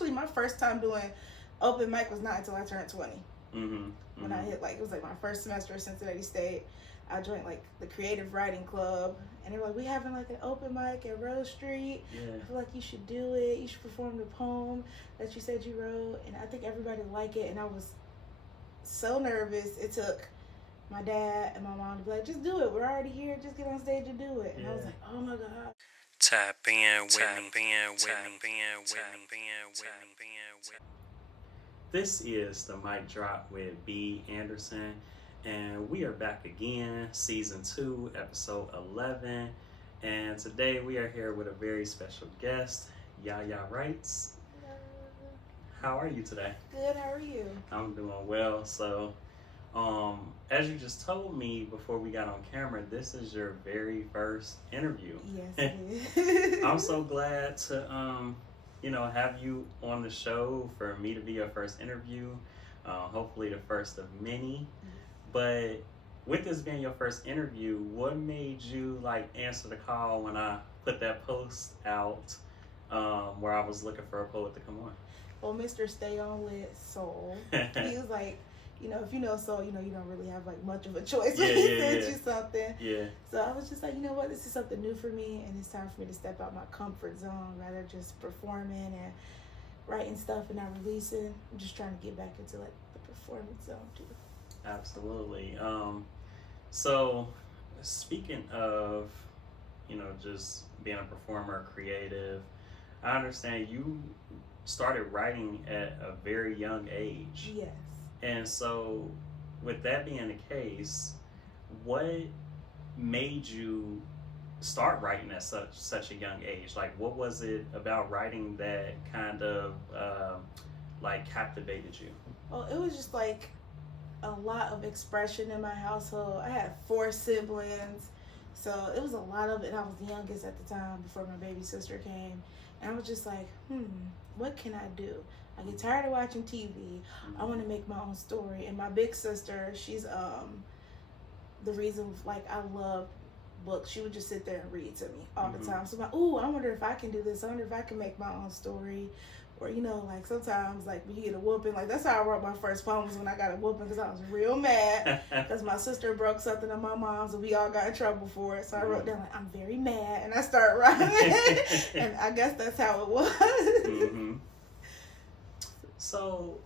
actually, my first time doing open mic was not until I turned 20. When I hit, like, it was like my first semester at Cincinnati State. I joined like the creative writing club, and they were like, we having like an open mic at Rose Street. I feel like you should do it. You should perform the poem that you said you wrote, and I think everybody would like it. And I was so nervous. It took my dad and my mom to be like, just do it. We're already here. Just get on stage and do it. And I was like, oh my God. Tap in with me. This is the Mic Drop with B. Anderson, and we are back again, season 2, episode 11. And today we are here with a very special guest, Yaya Wrights. Hello. How are you today? Good. How are you? I'm doing well. So, as you just told me before we got on camera, this is your very first interview. Yes, it is. I'm so glad to have you on the show, for me to be your first interview, hopefully the first of many. But with this being your first interview, what made you like answer the call when I put that post out where I was looking for a poet to come on? Well, Mr. Stay On Lit Soul, he was like, if you know soul, you don't really have like much of a choice when he sends you something. Yeah. So I was just like, you know what, this is something new for me, and it's time for me to step out my comfort zone rather just performing and writing stuff and not releasing. I'm just trying to get back into like the performance zone too. Absolutely. So speaking of, just being a performer, creative, I understand you started writing at a very young age. Yes. And so, with that being the case, what made you start writing at such a young age? Like, what was it about writing that kind of captivated you? Well, it was just like a lot of expression in my household. I had 4 siblings, so it was a lot of it. I was the youngest at the time before my baby sister came, and I was just like, what can I do? I get tired of watching TV. I want to make my own story. And my big sister, she's the reason like I love books. She would just sit there and read to me all the time. So I'm like, ooh, I wonder if I can do this. I wonder if I can make my own story. Or like sometimes like when you get a whooping, like that's how I wrote my first poems, when I got a whooping, because I was real mad because my sister broke something of my mom's and we all got in trouble for it. So I wrote down like, I'm very mad, and I started writing. And I guess that's how it was. So,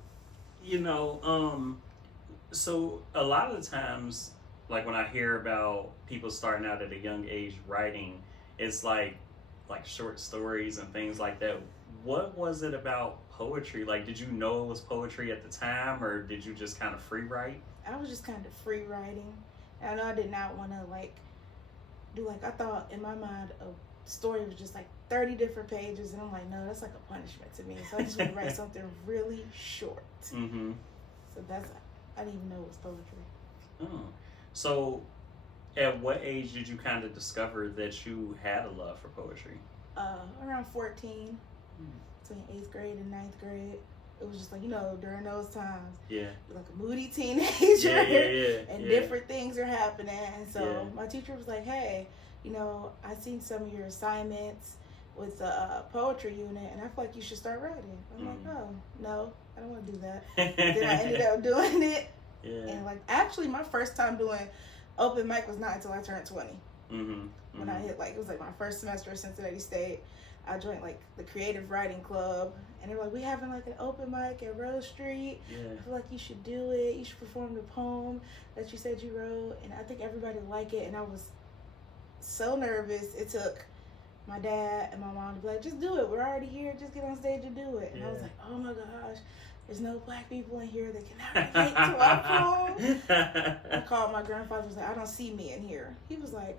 so a lot of the times, like when I hear about people starting out at a young age writing, it's like short stories and things like that. What was it about poetry? Like, did you know it was poetry at the time, or did you just kind of free write? I was just kind of free writing. And I know I did not want to I thought in my mind a story was just like 30 different pages, and I'm like, no, that's like a punishment to me. So I just want to write something really short. So I didn't even know it was poetry. Oh. So at what age did you kind of discover that you had a love for poetry? Around 14, between 8th grade and 9th grade. It was just like, during those times, yeah, like a moody teenager, and yeah. different things are happening. And so my teacher was like, hey, I seen some of your assignments with the poetry unit, and I feel like you should start writing. I'm like, oh, no, I don't want to do that. Then I ended up doing it. Yeah. And actually my first time doing open mic was not until I turned 20. When I hit, it was like my first semester at Cincinnati State. I joined the creative writing club, and they were like, we having an open mic at Rose Street. I feel like you should do it. You should perform the poem that you said you wrote, and I think everybody would like it. And I was so nervous. It took my dad and my mom to be like, just do it. We're already here. Just get on stage and do it. And I was like, oh my gosh, there's no black people in here that cannot relate to our poem. I called my grandfather and was like, I don't see me in here. He was like,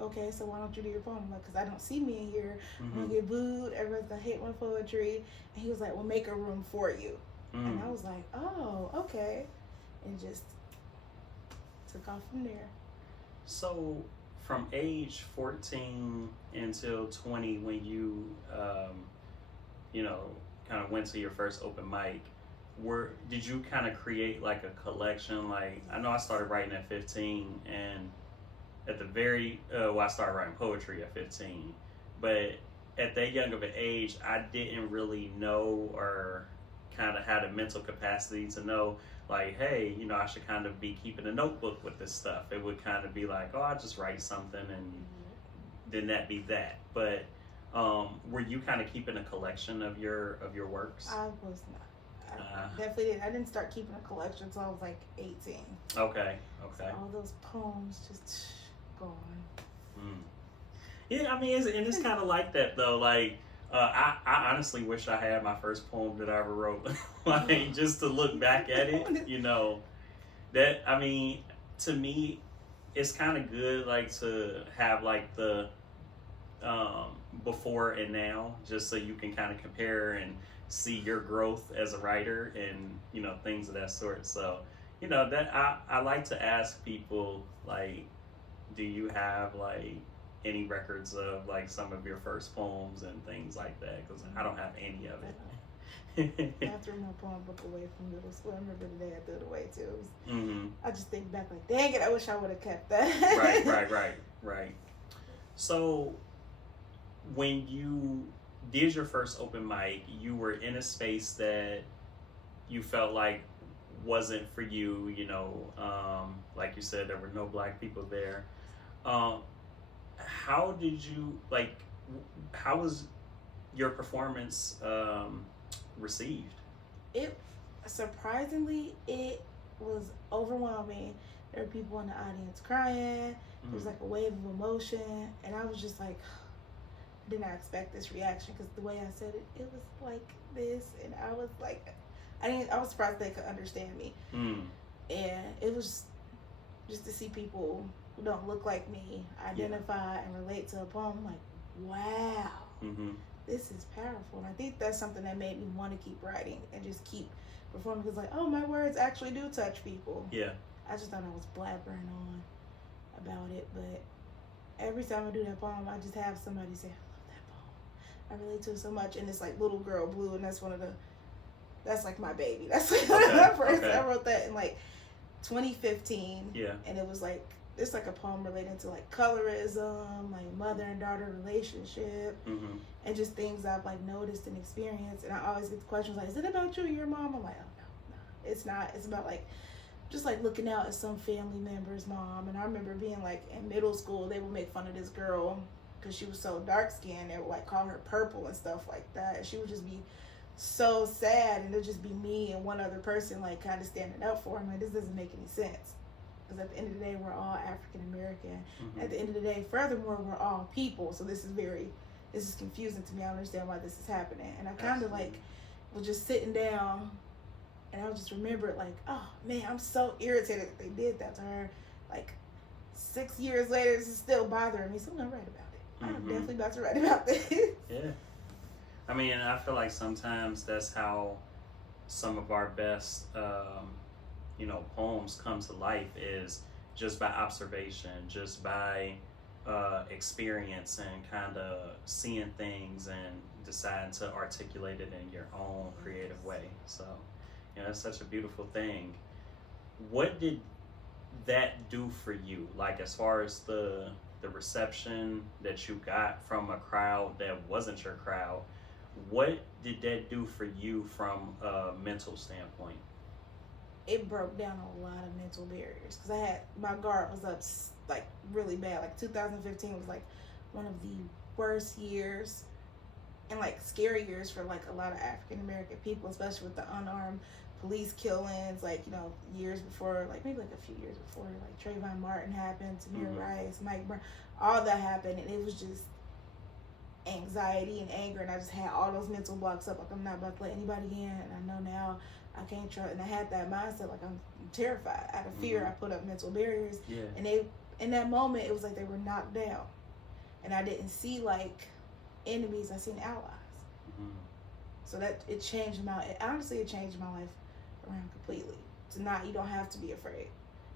okay, so why don't you do your poem? I'm like, because I don't see me in here. I'm going to get booed. Everyone's going to hate my poetry. And he was like, well, make a room for you. And I was like, oh, okay. And just took off from there. So from age 14 until 20, when you, kind of went to your first open mic, did you kind of create a collection? I know I started writing at 15, and at the I started writing poetry at 15, but at that young of an age, I didn't really know or kind of had a mental capacity to know, like, hey, you know, I should kind of be keeping a notebook with this stuff. It would kind of be like, oh, I'll just write something and then that be that. But were you kind of keeping a collection of your works? I was not. I definitely didn't. I didn't start keeping a collection until I was like 18. Okay. So all those poems just gone. Yeah, I mean, it's kind of like that though. Like, I honestly wish I had my first poem that I ever wrote. Like, just to look back at it, you know, that, I mean, to me, it's kind of good, like, to have like the before and now, just so you can kind of compare and see your growth as a writer and, you know, things of that sort. So, you know, that I like to ask people, like, do you have like any records of like some of your first poems and things like that? Because I don't have any of it. I threw my poem book away from middle school. I remember the day I threw it away too. I just think back like, dang it, I wish I would have kept that. Right. So when you did your first open mic, you were in a space that you felt like wasn't for you, you know, like you said, there were no Black people there. How did you, like, how was your performance received? It, surprisingly, it was overwhelming. There were people in the audience crying. It was like a wave of emotion, and I was just like, did not expect this reaction, because the way I said it, it was like this, and I was like, I was surprised they could understand me. And it was just to see people who don't look like me identify and relate to a poem. I'm like, wow, this is powerful. And I think that's something that made me want to keep writing and just keep performing, because like, oh, my words actually do touch people. I just thought I was blabbering on about it, but every time I do that poem, I just have somebody say, I relate to it so much. And it's like Little Girl Blue, and that's that's like my baby. That's like I wrote that in like 2015. And it was like, it's like a poem relating to like colorism, like mother and daughter relationship, and just things I've like noticed and experienced. And I always get the questions like, is it about you or your mom? I'm like, oh no, it's not. It's about like, just like looking out at some family member's mom. And I remember being like in middle school, they would make fun of this girl because she was so dark skinned. They would like call her purple and stuff like that. And she would just be so sad, and it'd just be me and one other person like kind of standing up for him. Like, this doesn't make any sense, because at the end of the day, we're all African American. At the end of the day, furthermore, we're all people. So this is confusing to me. I don't understand why this is happening. And I kind of like was just sitting down, and I would just remember it like, oh man, I'm so irritated that they did that to her. Like 6 years later, this is still bothering me. So I'm gonna write about it. I'm definitely about to write about this. I mean, I feel like sometimes that's how some of our best, you know, poems come to life, is just by observation, just by experience, and kind of seeing things and deciding to articulate it in your own creative way. So, you know, it's such a beautiful thing. What did that do for you? Like, as far as the reception that you got from a crowd that wasn't your crowd, what did that do for you from a mental standpoint? It broke down a lot of mental barriers, because I had, my guard was up like really bad. Like 2015 was like one of the worst years and like scary years for like a lot of African American people, especially with the unarmed police killings. Like, you know, years before, like maybe like a few years before, like Trayvon Martin happened, Yaya Wrights, Mike Brown, all that happened, and it was just anxiety and anger, and I just had all those mental blocks up. Like, I'm not about to let anybody in, and I know now I can't trust. And I had that mindset, like, I'm terrified. Out of fear, I put up mental barriers. And they, in that moment, it was like they were knocked down, and I didn't see like enemies. I seen allies. So that it changed honestly, it changed my life around completely. To not, you don't have to be afraid,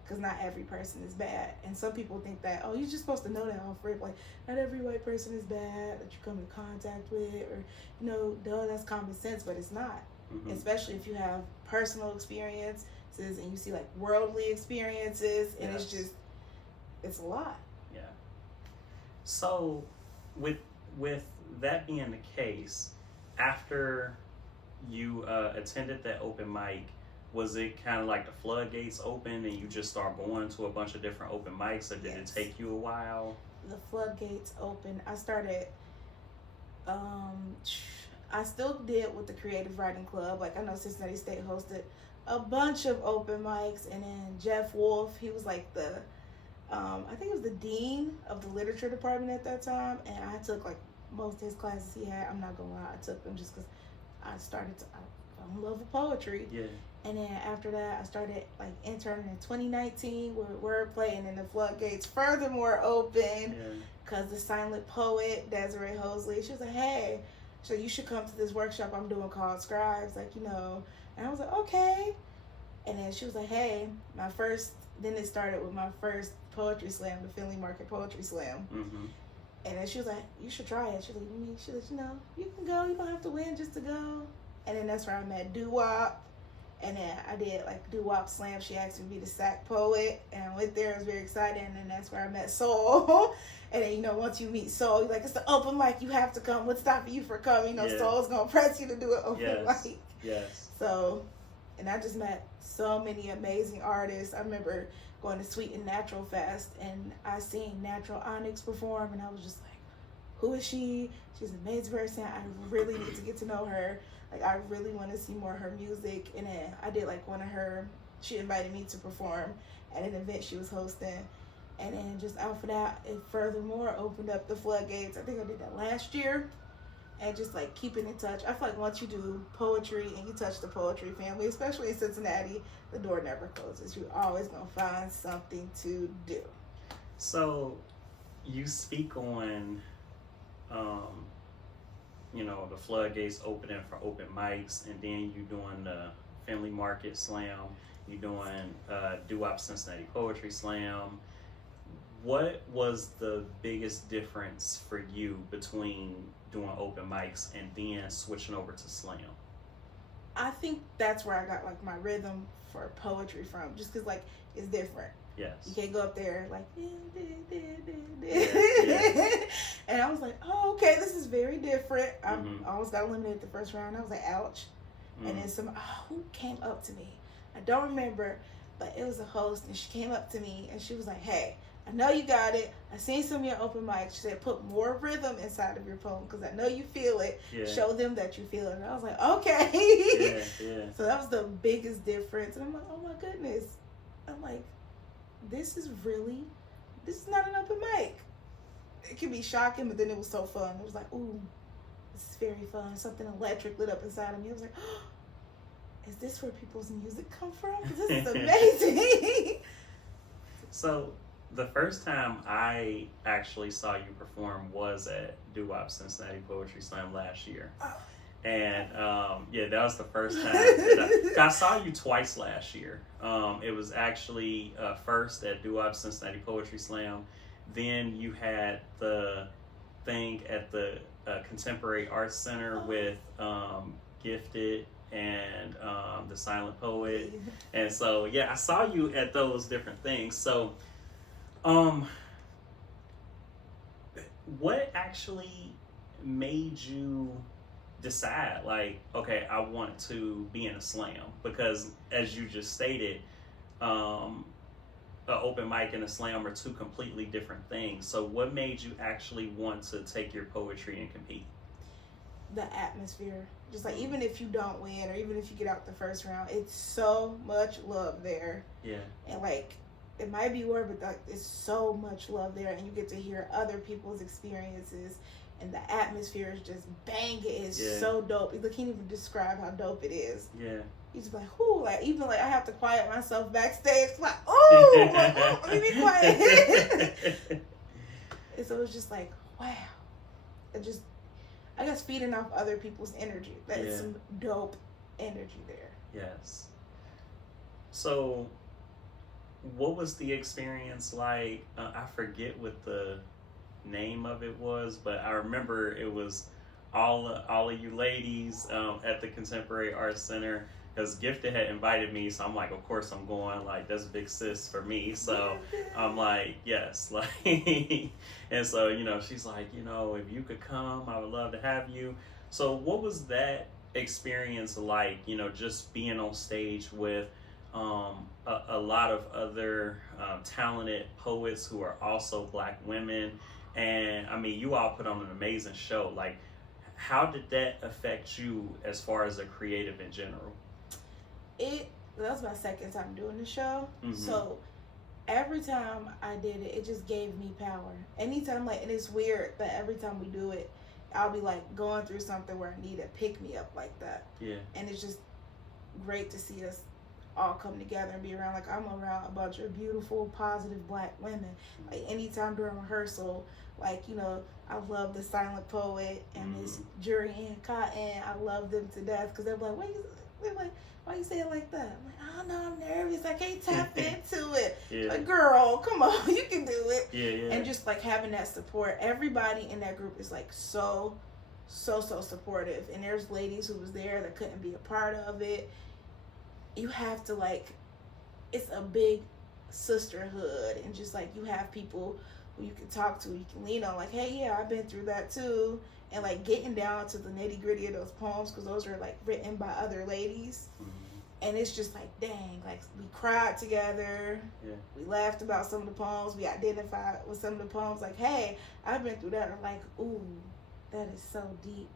because not every person is bad. And some people think that, oh, you're just supposed to know that off rip. Like, not every white person is bad that you come in contact with, or, you know, duh, that's common sense, but it's not. Especially if you have personal experiences and you see like worldly experiences, and it's just, it's a lot. So with that being the case, after you attended that open mic, was it kind of like the floodgates open and you just start going to a bunch of different open mics, or did it take you a while? The floodgates open. I started, I still did with the Creative Writing Club. Like, I know Cincinnati State hosted a bunch of open mics, and then Jeff Wolf, he was like the, I think it was the dean of the literature department at that time, and I took like most of his classes he had. I'm not gonna lie, I took them just because I fell in love with poetry. Yeah. And then after that, I started like interning in 2019 with wordplay, and then the floodgates furthermore open because the silent poet Desiree Hosley, she was like, hey, so you should come to this workshop I'm doing called Scribes, like, you know. And I was like, okay. And then she was like, hey, then it started with my first poetry slam, the Finley Market Poetry Slam. Mm-hmm. And then she was like, you should try it. She was like, you know, you can go, you don't have to win just to go. And then that's where I met Doo-Wop. And then I did like Doo-Wop Slam. She asked me to be the sack poet, and I went there. I was very excited. And then that's where I met Soul. And then, you know, once you meet Soul, you're like, it's the open mic. You have to come. What's stopping you from coming? You know, Soul's gonna press you to do an open mic. Yes. So, and I just met so many amazing artists. I remember going to Sweet and Natural Fest, and I seen Natural Onyx perform, and I was just like, who is she? She's an amazing person. I really need to get to know her. Like, I really want to see more of her music. And then I did like she invited me to perform at an event she was hosting. And then just after that, it furthermore opened up the floodgates. I think I did that last year. And just like keeping in touch. I feel like once you do poetry and you touch the poetry family, especially in Cincinnati, the door never closes. You're always going to find something to do. So you speak on, you know, the floodgates opening for open mics, and then you doing the Finley Market Slam, you doing Doo-Wop Cincinnati Poetry Slam. What was the biggest difference for you between doing open mics and then switching over to slam? I think that's where I got like my rhythm for poetry from, just because like it's different. Yes. You can't go up there like, Yeah. And I was like, oh, okay, this is very different. I almost got eliminated the first round. I was like, ouch. And then who came up to me? I don't remember, but it was a host, and she came up to me and she was like, hey, I know you got it. I seen some of your open mics. She said, put more rhythm inside of your poem because I know you feel it. Yeah. Show them that you feel it. And I was like, okay. Yeah. So that was the biggest difference. And I'm like, oh my goodness. I'm like, this is not an open mic. It can be shocking, but then it was so fun. It was like, ooh, this is very fun. Something electric lit up inside of me. I was like, oh, is this where people's music come from? This is amazing. So the first time I actually saw you perform was at Doo-Wop Cincinnati Poetry Slam last year. Oh. And that was the first time that I saw you twice last year. It was actually first at Doo-Wop Cincinnati Poetry Slam. Then you had the thing at the Contemporary Arts Center with Gifted and the Silent Poet. And so, I saw you at those different things. So, what actually made you decide, like, okay, I want to be in a slam? Because as you just stated, an open mic and a slam are two completely different things. So what made you actually want to take your poetry and compete? The atmosphere. Just like, even if you don't win or even if you get out the first round, it's so much love there. Yeah. And like, it might be word, but like, it's so much love there, and you get to hear other people's experiences, and the atmosphere is just bang. It is so dope. You can't even describe how dope it is. Yeah. You just like, whoo, like, even like I have to quiet myself backstage, like, oh, like, oh, let me be quiet. And so it's just like, wow. It just, I guess, feeding off other people's energy. That is some dope energy there. Yes. So, what was the experience like? I forget what the name of it was, but I remember it was all of you ladies at the Contemporary Arts Center, because Gifted had invited me, so I'm like, of course I'm going. Like, that's a big sis for me. So I'm like, yes, like, and so she's like, if you could come, I would love to have you. So what was that experience like? Just being on stage with a lot of other talented poets who are also Black women, and I mean, you all put on an amazing show. Like, how did that affect you as far as a creative in general? That was my second time doing the show. Mm-hmm. So every time I did it, it just gave me power. Anytime, like, and it's weird that every time we do it, I'll be like going through something where I need a pick me up like that. Yeah. And it's just great to see us all come together and be around. Like, I'm around a bunch of beautiful, positive Black women. Like, anytime during rehearsal, like, I love the silent poet and Miss Jury Ann Cotton. I love them to death because they're like, why you say it like that? I'm like, I don't know, I'm nervous. I can't tap into it. Yeah. Like, girl, come on, you can do it. Yeah. And just like having that support. Everybody in that group is like so supportive. And there's ladies who was there that couldn't be a part of it. You have to, like, it's a big sisterhood, and just like you have people who you can talk to, you can lean on, like, hey, yeah, I've been through that too. And like getting down to the nitty gritty of those poems, because those are like written by other ladies. And it's just like, dang, like we cried together. Yeah. We laughed about some of the poems. We identified with some of the poems, like, hey, I've been through that. Or like, ooh, that is so deep.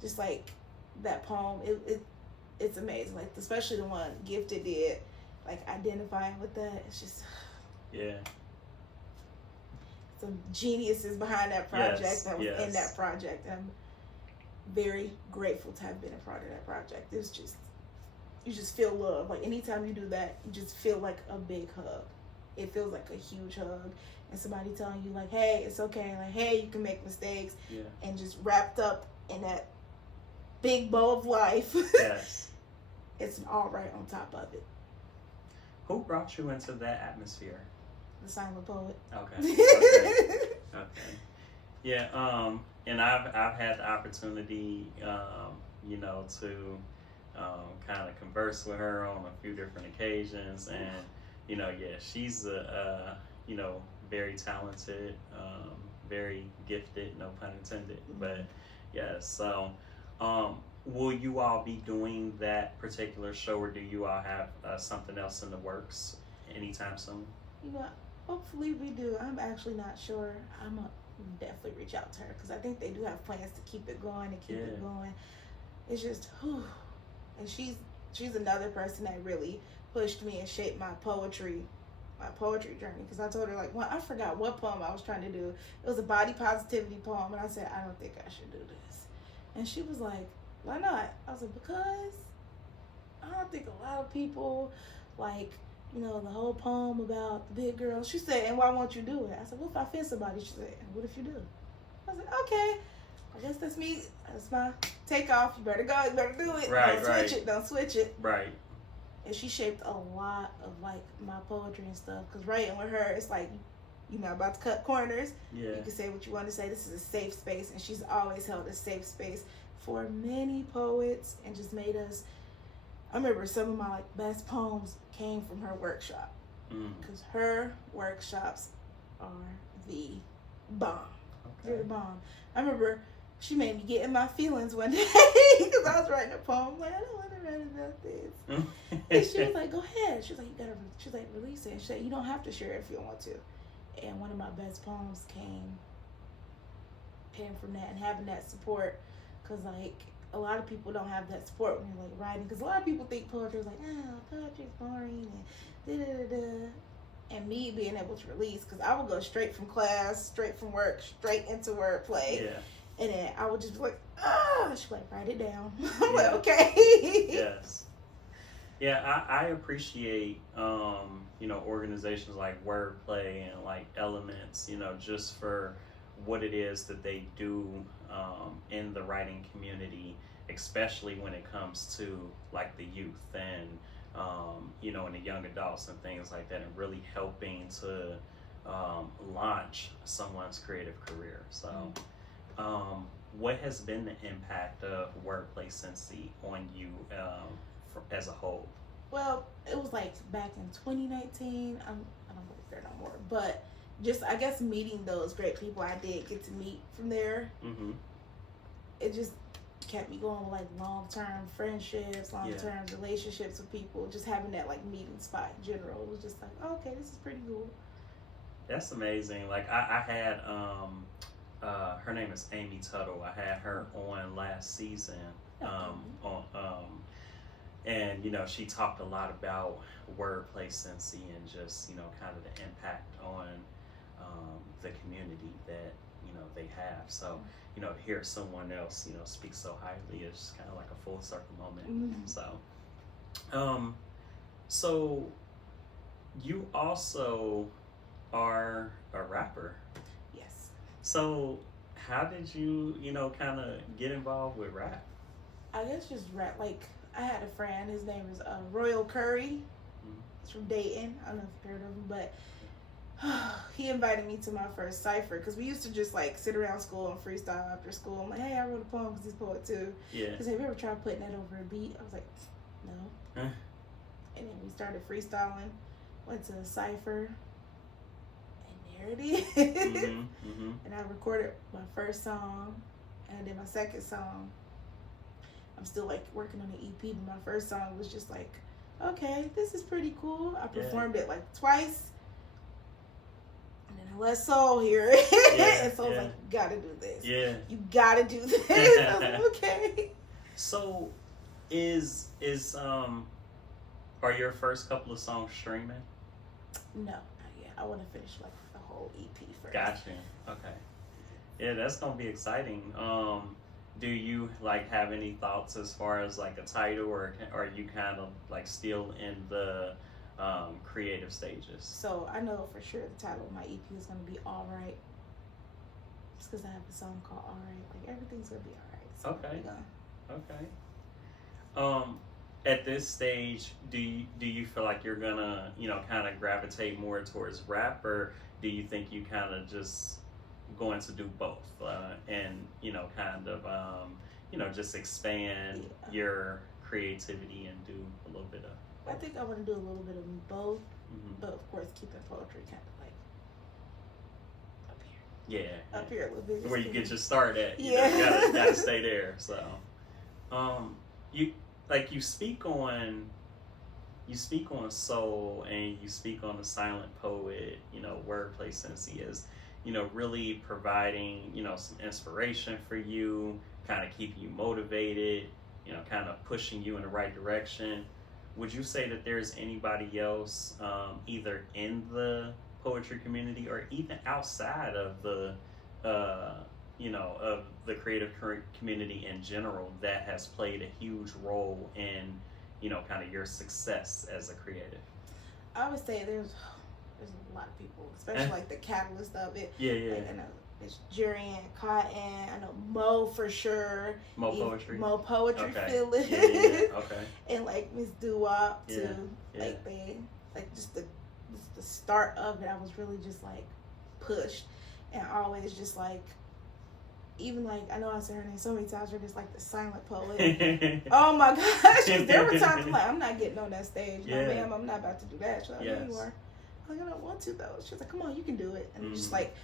Just like that poem, it's amazing. Like, especially the one Gifted did, like identifying with that. It's just, yeah. Some geniuses behind that project that was yes. in that project. And I'm very grateful to have been a part of that project. It's just, you just feel love. Like, anytime you do that, you just feel like a big hug. It feels like a huge hug. And somebody telling you, like, hey, it's okay. Like, hey, you can make mistakes. Yeah. And just wrapped up in that big bow of life. Yes. It's all right on top of it. Who brought you into that atmosphere? The silent poet. Okay. Yeah. And I've had the opportunity, to kind of converse with her on a few different occasions, and she's a very talented, very gifted, no pun intended. But yeah, so will you all be doing that particular show, or do you all have something else in the works anytime soon? Hopefully we do. I'm actually not sure. I'm going to definitely reach out to her, because I think they do have plans to keep it going and keep it going. It's just, whew. And she's another person that really pushed me and shaped my poetry journey. Because I told her, like, I forgot what poem I was trying to do. It was a body positivity poem, and I said, I don't think I should do this. And she was like, why not? I was like, because I don't think a lot of people, like, the whole poem about the big girl. She said, and why won't you do it? I said, well, if I offend somebody. She said, and what if you do? I was like, okay, I guess that's me. That's my takeoff. You better go. You better do it. Right, Don't switch it. Right. And she shaped a lot of, like, my poetry and stuff. Because writing with her, it's like, you're not about to cut corners. Yeah. You can say what you want to say. This is a safe space. And she's always held a safe space for many poets, and just made us. I remember some of my, like, best poems came from her workshop, because her workshops are the bomb. Okay. They're the bomb. I remember she made me get in my feelings one day because I was writing a poem, like, I don't want to write about this. And she was like, go ahead. She was like, release it. She said, you don't have to share it if you don't want to. And one of my best poems came from that, and having that support, because, like, a lot of people don't have that support when you're, like, writing, because a lot of people think poetry is like, poetry's boring and da-da-da-da. And me being able to release, because I would go straight from class, straight from work, straight into wordplay. Yeah. And then I would just be like, she's like, write it down. I'm like, okay. Yes. Yeah, I appreciate, organizations like Wordplay and like Elements, just for what it is that they do in the writing community, especially when it comes to like the youth and and the young adults and things like that, and really helping to launch someone's creative career. So what has been the impact of Wordplay Cincy on you as a whole? Well, it was like back in 2019. I don't work there no more, but just I guess meeting those great people I did get to meet from there. Mm-hmm. It just kept me going with like long-term friendships, long-term relationships with people. Just having that like meeting spot in general, it was just like, oh, okay, this is pretty cool. That's amazing. Like I had her name is Amy Tuttle. I had her on last season. And you know, she talked a lot about Wordplay Cincy and just, you know, kind of the impact on the community that, you know, they have. So, you know, to hear someone else, you know, speak so highly is just kind of like a full circle moment. Mm-hmm. So you also are a rapper. Yes. So how did you, you know, kind of get involved with rap? I guess just rap. Like, I had a friend, his name is Royal Curry. He's from Dayton. I don't know if you've heard of him, but he invited me to my first cipher because we used to just like sit around school and freestyle after school. I'm like, hey, I wrote a poem because he's a poet too. Yeah. He's like, have you ever tried putting that over a beat? I was like, no. And then we started freestyling, went to a cipher, and there it is. Mm-hmm. And I recorded my first song, and I did my second song. I'm still like working on the EP, but my first song was just like, okay, this is pretty cool. I performed it like twice. And then I let Soul hear it. And Soul's like, you gotta do this. Yeah. You gotta do this. I was like, okay. So are your first couple of songs streaming? No, not yet. I wanna finish like the whole EP first. Gotcha. Okay. Yeah, that's gonna be exciting. Do you like have any thoughts as far as like a title, or are you kind of like still in the creative stages? So I know for sure the title of my EP is gonna be All Right. Just because I have a song called All Right. Like everything's gonna be all right. So Okay. At this stage, do you feel like you're gonna, you know, kind of gravitate more towards rap, or do you think you kind of just going to do both and, you know, kind of you know, just expand your creativity and do a little bit of both? I think I want to do a little bit of both, but of course keeping poetry kind of like up here. Yeah. Up here a little bit. Where you get your start at. You yeah. know, you gotta stay there. So you speak on soul, and you speak on the silent poet, you know, Wordplay Cincy is, you know, really providing, you know, some inspiration for you, kind of keeping you motivated, you know, kind of pushing you in the right direction. Would you say that there's anybody else, either in the poetry community or even outside of the, you know, of the creative community in general, that has played a huge role in, you know, kind of your success as a creative? I would say there's a lot of people, especially like the catalyst of it. Yeah. Like, I know it's Jurian, Cotton. I know Mo for sure. Mo Poetry. Mo Poetry. Okay. Feel it. Yeah. Okay. And like Miss Doo-Wop too. Yeah. Like they, like just the start of it, I was really just like pushed, and always just like, even like, I know I said her name so many times, you're just like the silent poet. Oh my gosh. There were times I'm like, I'm not getting on that stage. No, ma'am, I'm not about to do that. She's like, yes. No, you are. I'm like, I don't want to though. She's like, come on, you can do it. And just like,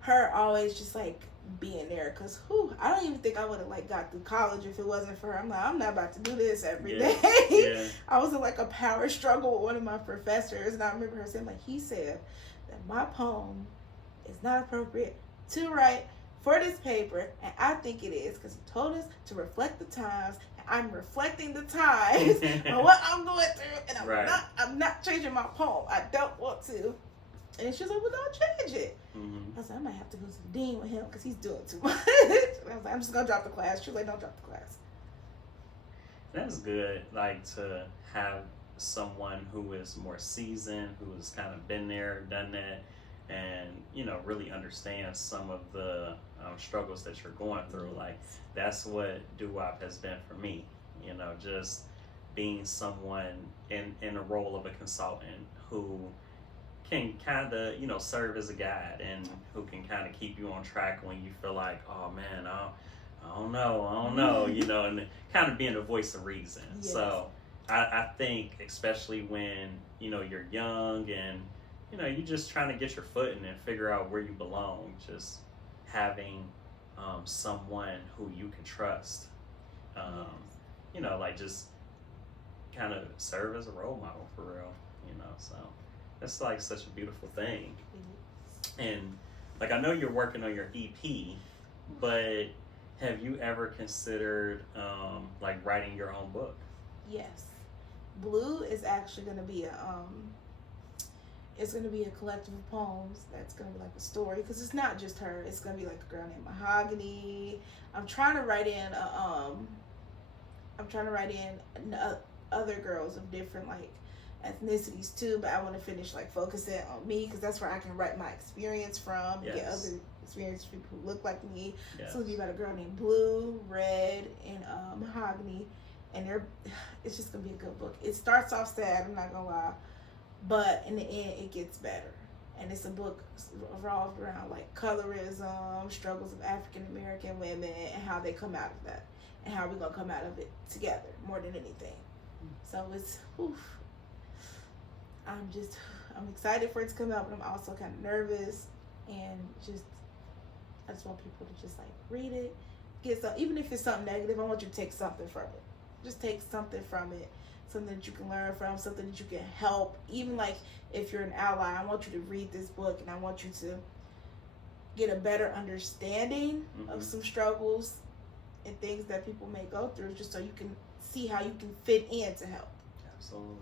her always just like being there. Cause I don't even think I would have like got through college if it wasn't for her. I'm like, I'm not about to do this every day. Yeah. I was in like a power struggle with one of my professors. And I remember her saying like, he said that my poem is not appropriate to write for this paper, and I think it is, because he told us to reflect the times, and I'm reflecting the times on what I'm going through, and I'm not changing my poem. I don't want to. And she was like, well, don't change it. I was like, I might have to go to the dean with him because he's doing too much. And I was like, I'm just gonna drop the class. She was like, don't drop the class. That's good, like, to have someone who is more seasoned, who has kind of been there, done that, and, you know, really understands some of the struggles that you're going through. Like, that's what doo-wop has been for me, you know, just being someone in the role of a consultant who can kind of, you know, serve as a guide, and who can kind of keep you on track when you feel like, oh man, I don't know, you know, and kind of being a voice of reason. Yes. So I think, especially when, you know, you're young and, you know, you're just trying to get your foot in and figure out where you belong, just having someone who you can trust, you know, like just kind of serve as a role model for real, you know, so that's like such a beautiful thing. And like, I know you're working on your EP, but have you ever considered like writing your own book? Yes. Blue is actually going to be it's going to be a collective of poems that's going to be like a story, because it's not just her. It's going to be like a girl named Mahogany. I'm trying to write in other girls of different like ethnicities too, but I want to finish like focusing on me, because that's where I can write my experience from. Yes. Get other experience from people who look like me. Yes. So it'll be about a girl named Blue, Red, and Mahogany, and it's just gonna be a good book. It starts off sad, I'm not gonna lie, but in the end it gets better. And it's a book revolved around like colorism, struggles of African American women, and how they come out of that, and how we're gonna come out of it together more than anything. So it's I'm excited for it to come out, but I'm also kind of nervous, and I just want people to just like read it, get some, even if it's something negative, I want you to take something from it. Just take something from it, something that you can learn from, something that you can help. Even like if you're an ally, I want you to read this book, and I want you to get a better understanding of some struggles and things that people may go through, just so you can see how you can fit in to help. Absolutely.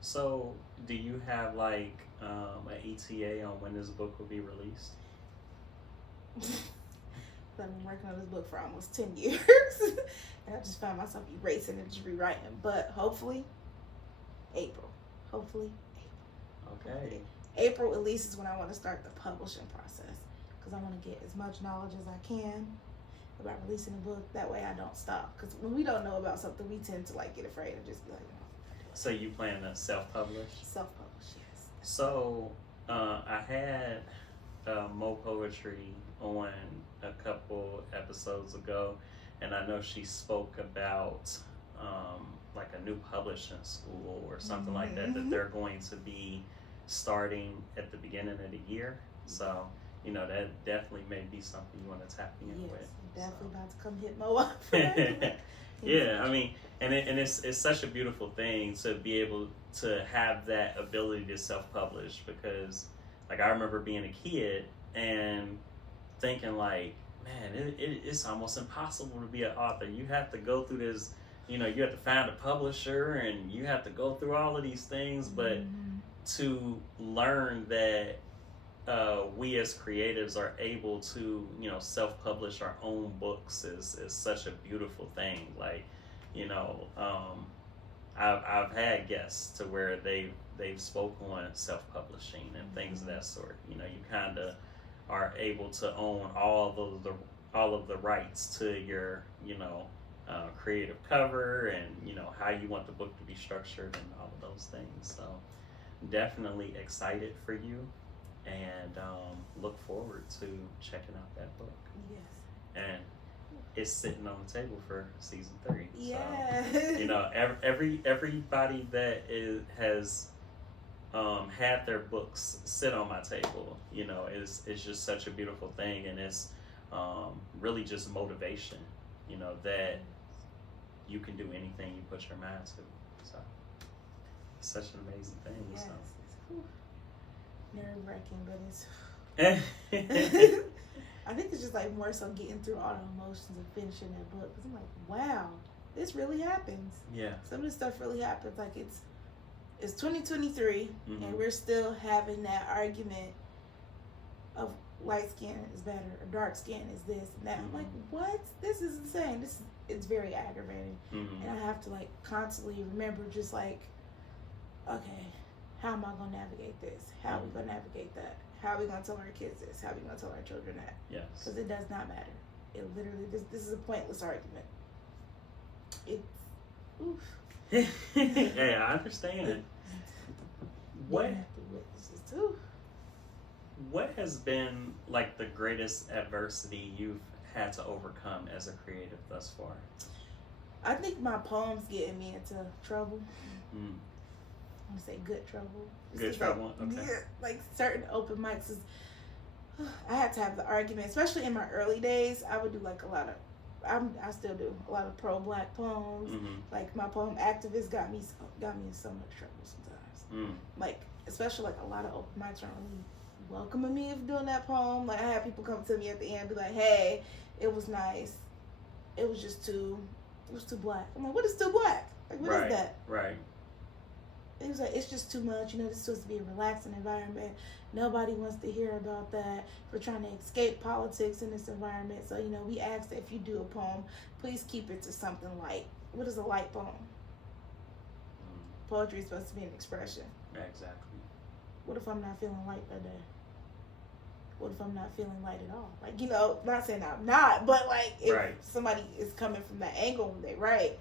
So, do you have like an ETA on when this book will be released? I've been working on this book for almost 10 years, and I just found myself erasing and just rewriting. But hopefully, April. Okay. April at least is when I want to start the publishing process, because I want to get as much knowledge as I can about releasing a book. That way I don't stop, because when we don't know about something, we tend to like get afraid and just be like, So you plan to self-publish? Self-publish, yes. So I had Mo Poetry on a couple episodes ago, and I know she spoke about like a new publishing school or something like that they're going to be starting at the beginning of the year. So, you know, that definitely may be something you want to tap in with. Definitely about to come hit Mo up. Yeah, I mean, and it's such a beautiful thing to be able to have that ability to self-publish, because like I remember being a kid and thinking like, man, it's almost impossible to be an author. You have to go through this, you know, you have to find a publisher and you have to go through all of these things, but to learn that we as creatives are able to, you know, self-publish our own books is such a beautiful thing. Like, you know, I've had guests to where they've spoken on self-publishing and things of that sort. You know, you kind of are able to own all of the rights to your, you know, creative cover, and you know how you want the book to be structured and all of those things. So definitely excited for you, and look forward to checking out that book. Yes. And it's sitting on the table for season 3. Yeah. So, you know, everybody that has had their books sit on my table, you know, is just such a beautiful thing, and it's really just motivation, you know, that you can do anything you put your mind to. So it's such an amazing thing. Yes. So. Nerve-wracking, but it's I think it's just like more so getting through all the emotions of finishing that book, because I'm like, wow, this really happens. Yeah. Some of this stuff really happens. Like it's 2023 and we're still having that argument of light skin is better or dark skin is this and that. I'm like, what? This is insane. It's very aggravating. And I have to like constantly remember, just like, okay, how am I going to navigate this? How are we going to navigate that? How are we going to tell our kids this? How are we going to tell our children that? Yes. Because it does not matter. It literally, this is a pointless argument. It's, oof. Yeah, I understand. What? Have to witness this what has been like the greatest adversity you've had to overcome as a creative thus far? I think my poems getting me into trouble. I want to say good trouble. Good trouble? Like, okay. Yeah, like certain open mics is, I had to have the argument, especially in my early days. I would do like a lot of, I still do a lot of pro-black poems. Like my poem "Activist" got me in so much trouble sometimes. Like especially like a lot of open mics aren't really welcoming me of doing that poem. Like I had people come to me at the end and be like, "Hey, it was nice. It was just too black." I'm like, "What is too black? Like what is that?" Right. It was like, "It's just too much. You know, this is supposed to be a relaxing environment. Nobody wants to hear about that. We're trying to escape politics in this environment. So, you know, we ask that if you do a poem, please keep it to something light." What is a light poem? Poetry is supposed to be an expression. Exactly. What if I'm not feeling light that day? What if I'm not feeling light at all? Like, you know, not saying I'm not, but like if somebody is coming from that angle when they write,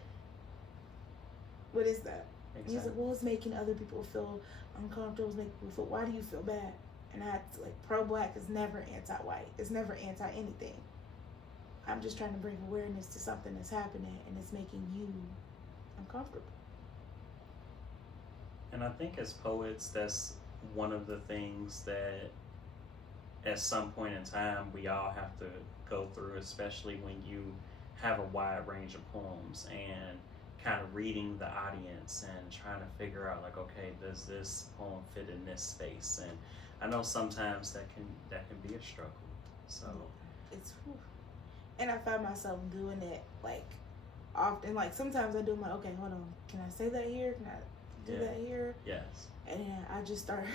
what is that? Exactly. He's like, well, it's making other people feel uncomfortable. It's making people feel, why do you feel bad? And I had to, like, pro-black is never anti-white. It's never anti-anything. I'm just trying to bring awareness to something that's happening and it's making you uncomfortable. And I think as poets, that's one of the things that at some point in time we all have to go through, especially when you have a wide range of poems and kind of reading the audience and trying to figure out like, okay, does this poem fit in this space? And I know sometimes that can be a struggle. So it's and I find myself doing it like often. Like sometimes I do my, okay, hold on, can I say that here? Can I do that here? Yes. And then I just started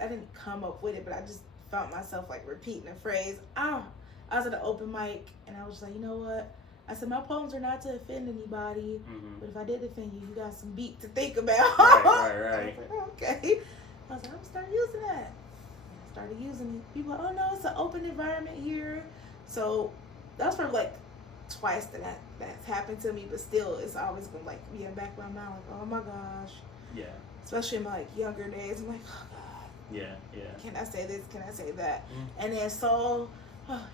I didn't come up with it, but I just found myself like repeating a phrase. I was at an open mic and I was like, you know what? I said, my poems are not to offend anybody, but if I did offend you, you got some beat to think about. Right. I was like, okay. I was like, I'm gonna start using that. I started using it. People, oh no, it's an open environment here. So that's probably like twice that's happened to me, but still, it's always gonna like be in the back of my mind, like, oh my gosh. Yeah. Especially in my like younger days, I'm like, oh God. Yeah. Can I say this? Can I say that? And then Soul,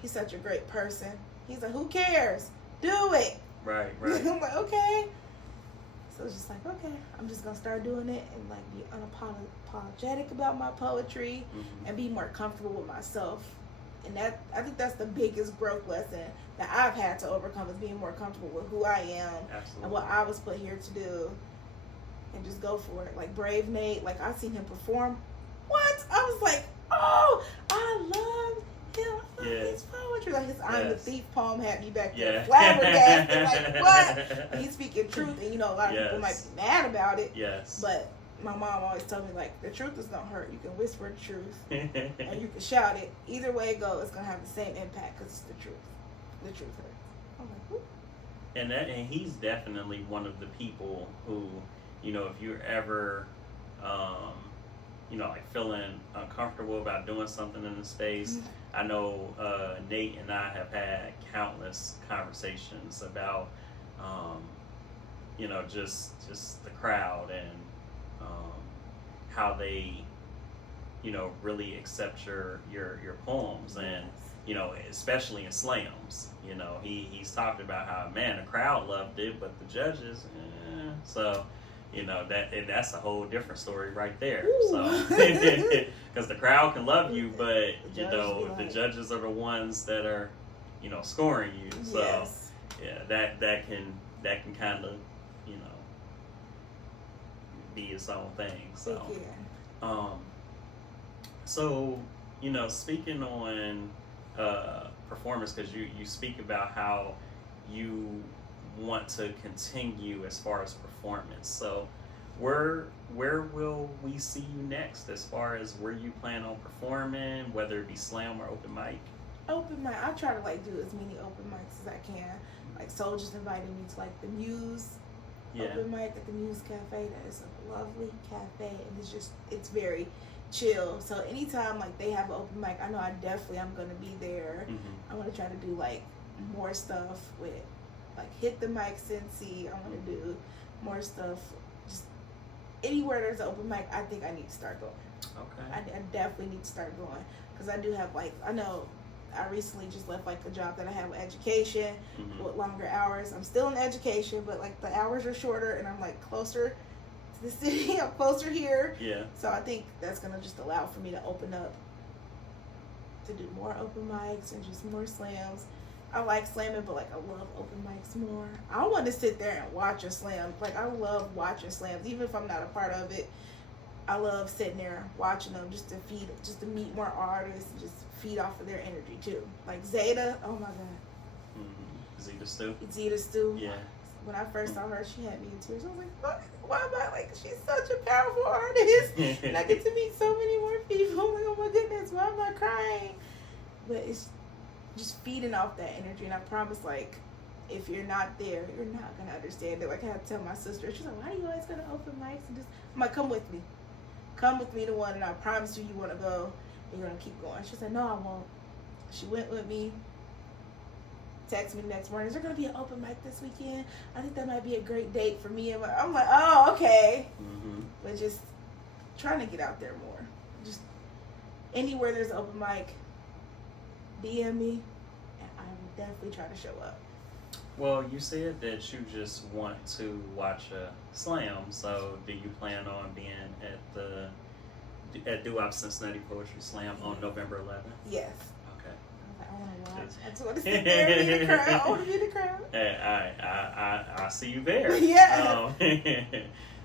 he's such a great person. He's like, who cares? Do it. Right. I'm like, okay. So it's just like, okay, I'm just gonna start doing it and like be unapologetic about my poetry and be more comfortable with myself. And that, I think that's the biggest growth lesson that I've had to overcome, is being more comfortable with who I am. Absolutely. And what I was put here to do, and just go for it. Like Brave Nate, like I've seen him perform. What? I was like, oh, I love him. I love his poetry. Like his I'm the Thief poem had me back there flabbergasted. Like what? And he's speaking truth, and you know a lot of people might be mad about it. Yes. But my mom always told me, like, the truth is gonna hurt. You can whisper the truth, and you can shout it. Either way it goes, it's gonna have the same impact because it's the truth. The truth hurts. I'm like, whoop. And he's definitely one of the people who, you know, if you're ever, you know, like feeling uncomfortable about doing something in the space, I know Nate and I have had countless conversations about, you know, just the crowd and how they, you know, really accept your poems, and you know, especially in slams. You know, he's talked about how, man, the crowd loved it, but the judges, so. You know, that's a whole different story right there. Ooh. So, because the crowd can love you, but you know the judges are the ones that are, you know, scoring you. So, yeah, that can kind of, you know, be its own thing. So, so you know, speaking on performance, because you speak about how you want to continue as far as performance. So where will we see you next as far as where you plan on performing, whether it be slam or open mic? Open mic, I try to like do as many open mics as I can. Like Soul just invited me to like the Muse open mic at the Muse Cafe. That is a lovely cafe, and it's very chill. So anytime like they have an open mic, I know I definitely am gonna be there. I want to try to do like more stuff with like Hit the Mic Cincy. I want to do more stuff. Just anywhere there's an open mic, I think I need to start going. Okay. I definitely need to start going because I do have like I know I recently just left like a job that I had with education with longer hours. I'm still in education, but like the hours are shorter and I'm like closer to the city. I'm closer here. Yeah. So I think that's gonna just allow for me to open up to do more open mics and just more slams. I like slamming, but like I love open mics more. I want to sit there and watch a slam. Like I love watching slams, even if I'm not a part of it. I love sitting there watching them just to meet more artists and just feed off of their energy too. Like Zeta, oh my god. Zeta Stu. Zeta Stu. Yeah. When I first saw her, she had me in tears. I was like, why am I like? She's such a powerful artist, and I get to meet so many more people. I'm like, oh my goodness, why am I crying? But it's just feeding off that energy, and I promise, like, if you're not there, you're not gonna understand it. Like I had to tell my sister, she's like, why do you always go to open mics and just? I'm like, come with me. Come with me to one, and I promise you want to go, and you're going to keep going. She said, no, I won't. She went with me, texted me the next morning, is there going to be an open mic this weekend? I think that might be a great date for me. And I'm like, oh, okay. But just trying to get out there more. Just anywhere there's an open mic, DM me, and I will definitely try to show up. Well, you said that you just want to watch a slam, so do you plan on being at Doo-Wop Cincinnati Poetry Slam on November 11th? Yes. Okay. I want to watch. I just want to sit there and be the crowd. I want to be the crowd. Hey, I see you there. Yeah.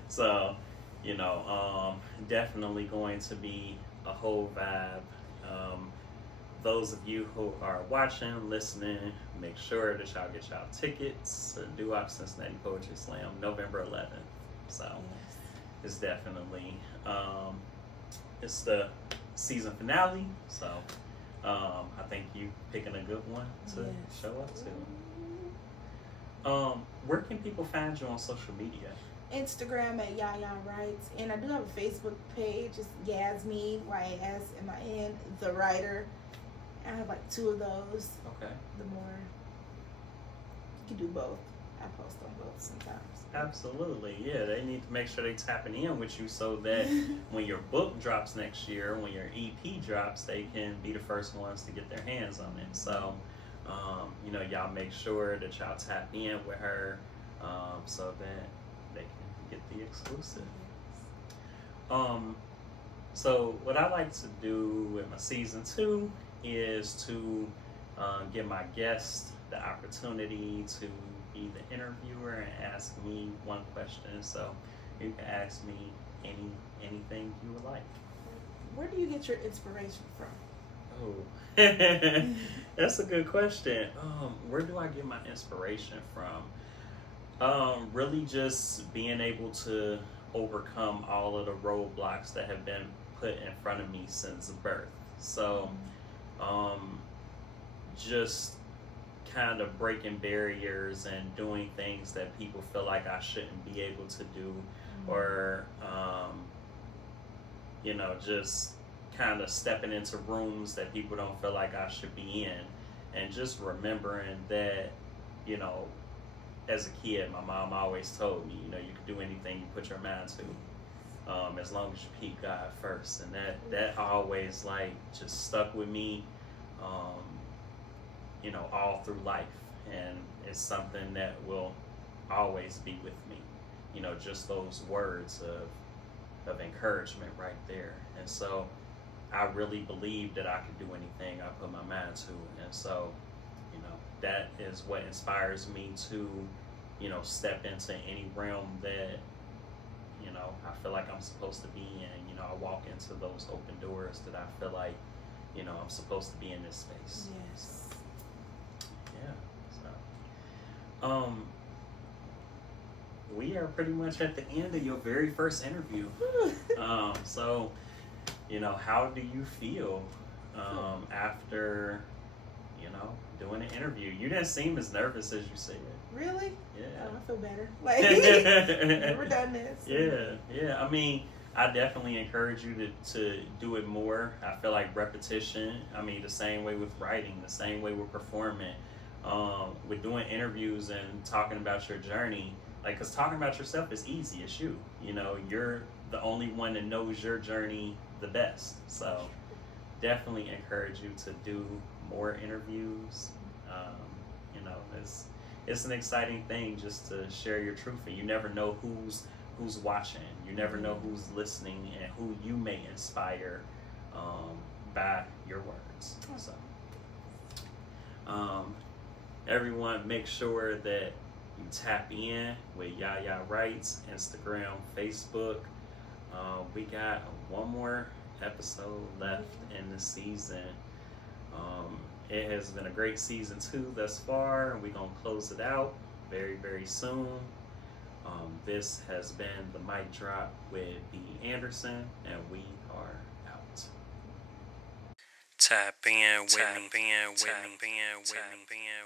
So, definitely going to be a whole vibe. Those of you who are watching, listening, make sure that y'all get y'all tickets to Doo-Wop Cincinnati Poetry Slam November 11th. So it's definitely it's the season finale. So I think you picking a good one to show up to. Where can people find you on social media? Instagram at Yaya Wrights, and I do have a Facebook page. It's Yasmin, YASMIN, the writer. I have like 2 of those. Okay. The more you can do both. I post on both sometimes. Absolutely, yeah. They need to make sure they tapping in with you so that when your book drops next year, when your EP drops, they can be the first ones to get their hands on it. So, y'all make sure that y'all tap in with her so that they can get the exclusive. So what I like to do with my season 2 is to give my guests the opportunity to be the interviewer and ask me one question. So you can ask me anything you would like. Where do you get your inspiration from? Oh, that's a good question. Where do I get my inspiration from? Really just being able to overcome all of the roadblocks that have been put in front of me since birth. So just kind of breaking barriers and doing things that people feel like I shouldn't be able to do, or just kind of stepping into rooms that people don't feel like I should be in, and just remembering that, as a kid, my mom always told me, you can do anything you put your mind to, as long as you keep God first, and that always just stuck with me, all through life, and it's something that will always be with me. Just those words of encouragement right there, and so I really believe that I can do anything I put my mind to, and so that is what inspires me to step into any realm that I feel like I'm supposed to be in. I walk into those open doors that I feel like I'm supposed to be in this space. Yes. So we are pretty much at the end of your very first interview. So how do you feel after doing an interview? You didn't seem as nervous as you said. Really? Yeah. Oh, I feel better. Never done this. Yeah. I mean, I definitely encourage you to do it more. I feel like repetition. I mean, the same way with writing, the same way with performing, with doing interviews and talking about your journey. Because talking about yourself is easy. It's you. You're the only one that knows your journey the best. So definitely encourage you to do more interviews. Um, you know, it's an exciting thing just to share your truth, and you never know who's watching. You never know who's listening, and who you may inspire by your words. So, everyone, make sure that you tap in with Yaya Wrights, Instagram, Facebook. We got one more episode left in the season. It has been a great season 2 thus far, and we're going to close it out very, very soon. This has been the mic drop with B. Anderson, and we are out. Tap in with me.